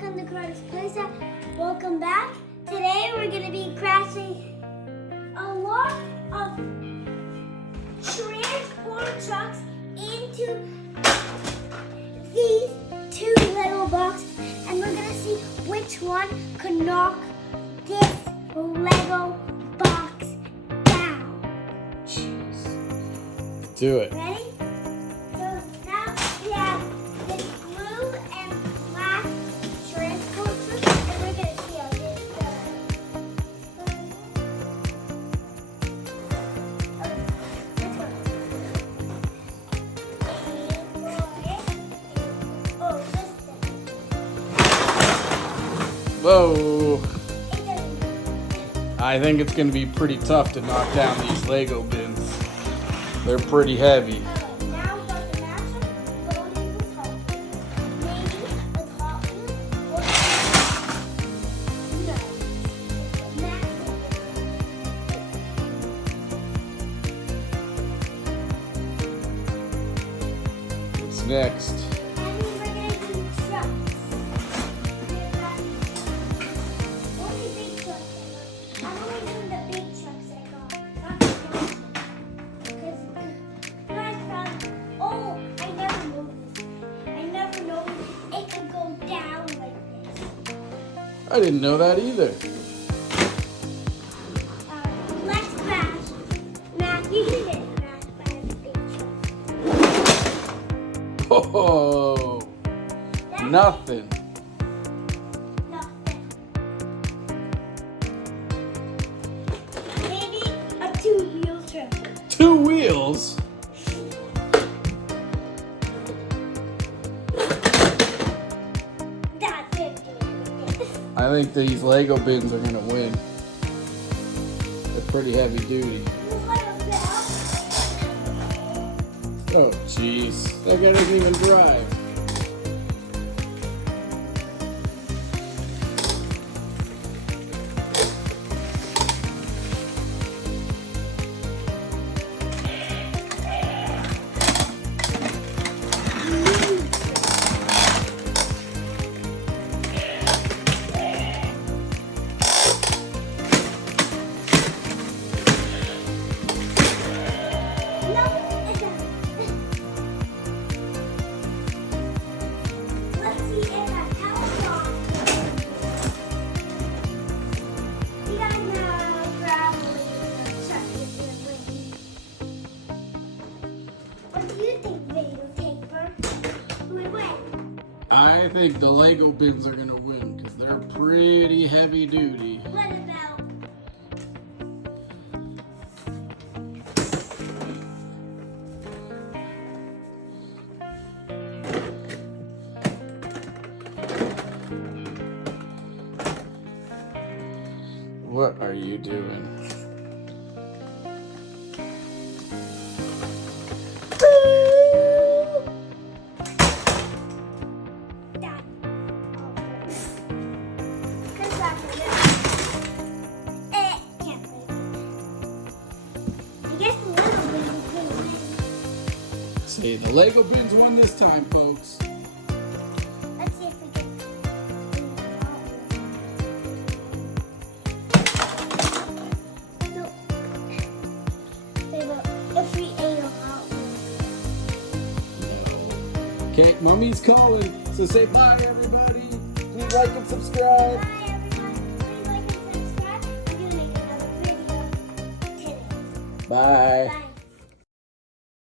welcome to Karate Playset. Welcome back. Today we're going to be crashing a lot of transport trucks into these two little boxes, and we're going to see which one could knock this Lego box down. Do it. Ready? So now we have this blue and black transport truck, and we're going to see how this goes. This one. Oh, this thing. Whoa. It doesn't. I think it's going to be pretty tough to knock down these Lego bins. They're pretty heavy. Okay, now we got the matchup going in with Hot Wheels. Maybe with Hot Wheels or no. Matchup. What's next? And then we're gonna do trucks. Only big trucks. I'm only doing the big trucks I got, not the small ones. Because you guys found, oh, I never noticed. I never noticed it could go down like this. I didn't know that either. Let's crash. Matt, you can get crashed by a big truck. Oh, That's nothing. nothing. Maybe a two-wheel truck. 2 wheels? That didn't do anything. I think these Lego bins are going to win. They're pretty heavy duty. What about? Oh, jeez. That guy doesn't even drive. No, it's not. Let's see if that helps off. You guys know gravelly truck is gonna win. What do you think, Video Taper? Who would win? I think the Lego bins are going to win because they're pretty heavy duty. What about? What are you doing? Dad. Good luck with it. Can't wait. I guess the little bit is gonna win. Say the Lego bins won this time, folks. Let's see if we can. No. Wait, but if we ate a Hot Wheels. Okay, Mommy's calling. So say bye, everybody. Please like and subscribe. Bye, everyone. Please like and subscribe. We're gonna make another video today. Bye. Bye.